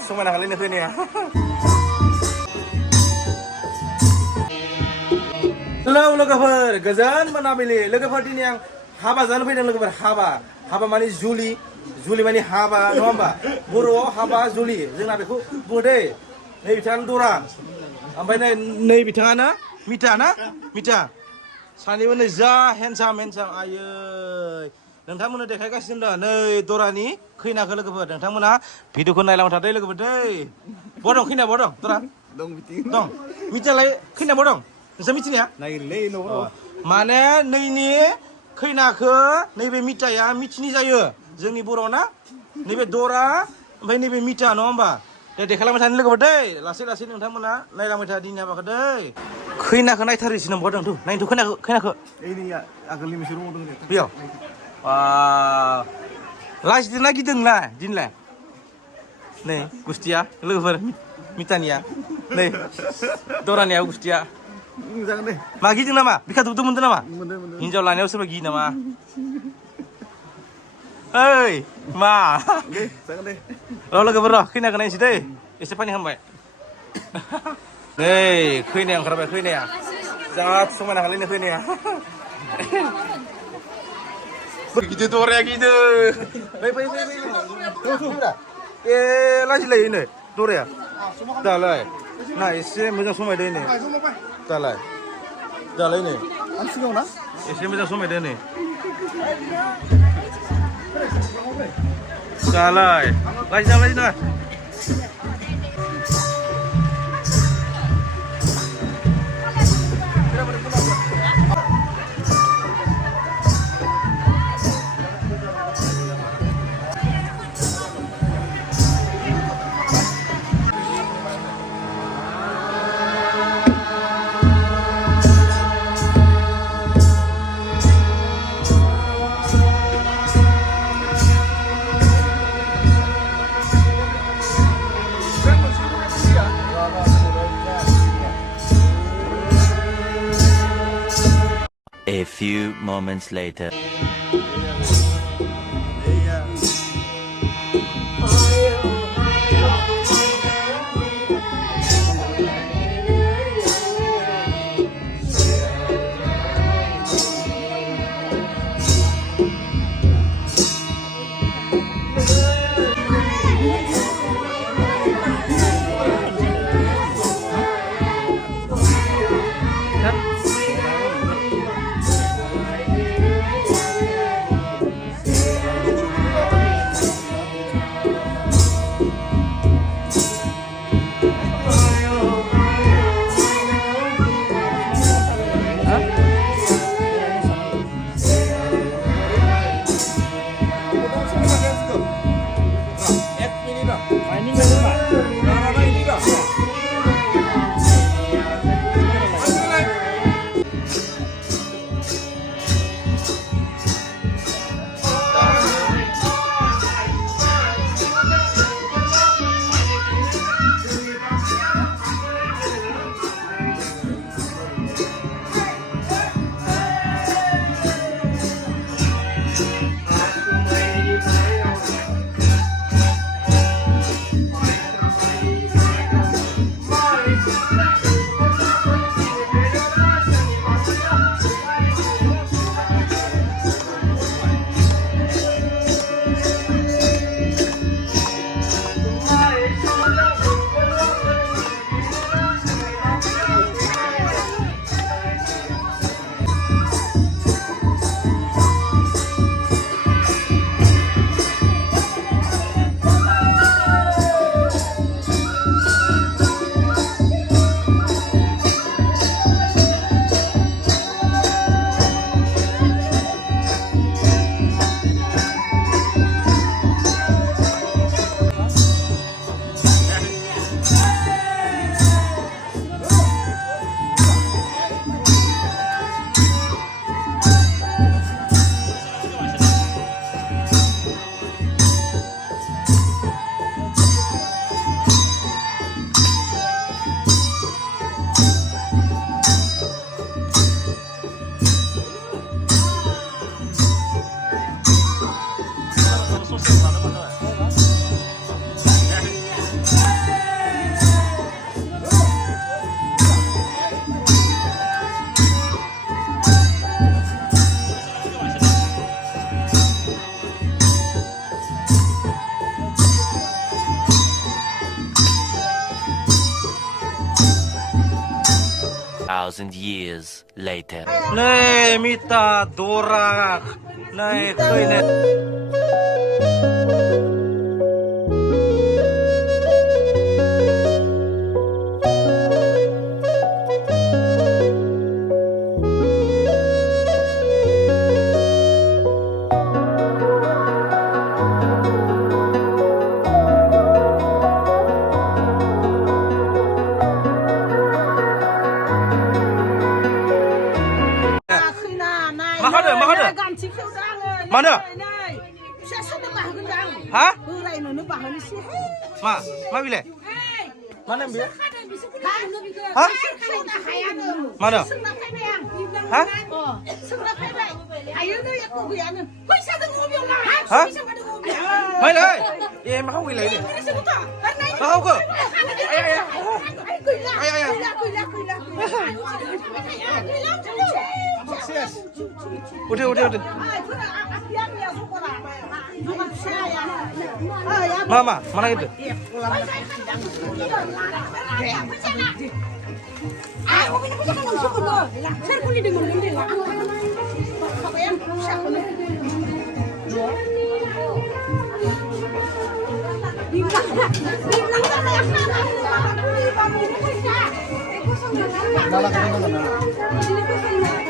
समायना kali ini ya. Halo लोगोफोर गोजोन मोनाबिलि लोगोफोर दिनै आं हाबा जानो फैदों लोगोफोर हाबा माने जुलि माने हाबा नङा होमबा बर'आव हाबा जुलि जोंना बेखौ बुङो दै नै बिथाङानो दरा ओमफ्राय नै बिथाङानो मिथा सानैबो नै जा हेन्डसाम आयै नोंथांमोननो देखायगासिनो दं नै दरानि खैनाखौ लोगोफोर नोंथांमोना भिडिअखौ नायलांबाय थादो लोगोफोर दै बहा दं खैना बहा दं दरा दं मिथियालाय खैना बहा दं नोंसोर मिथिनाया नागिरलै माने नैनि खैनाखौ नैबे मिथाया मिथिनि जायो जोंनि बर'आव ना नैबे दरा ओमफ्राय नैबे मिथा नङा होमबा दे देखायलांबाय थानो लोगोफोर दै लासै नोंथांमोना नायलांबाय था दिनै हाबाखौ दै खैनाखौ नायथारैसै बहा दं नायनोथ' खैनाखौ आगोलनि मोनसे रुमाव दं बेयाव लाजिदोंना गिदोंना दिनलाय नै गुस्थिया लोगोफोर मिथानिया नै दरानिया गुस्थिया जागोन दे मा गिदों नामा बिखा दुबदो मोनदों नामा मोनदों हिनजाव लानायाव सोरबा गियो नामा ओइ मा दे जागोन दे लोगोफोर र' खैनाखौ नायनोसै दै एसे पानि हामबाय नै खैनाया ओंखारबाय खैनाया जात समायना खालायनो खैनाया गिदिर दराया गिदिर फै ए लाजिलायो नो दराया दालाय ना एसे मोजां समायदो नै दालाय नै एसे मोजां समायदो नै दालाय लाजिनाङा A few moments later. 2,000 years later. Nei mita dorak. Nei khơi này. Mana? Hah? Ma bile? Mana bile? Hah? Mana? Hah? Hah? Mày lại, em mà không bị lấy đi. Mà không cơ. Udah. Mama, mana itu? Malah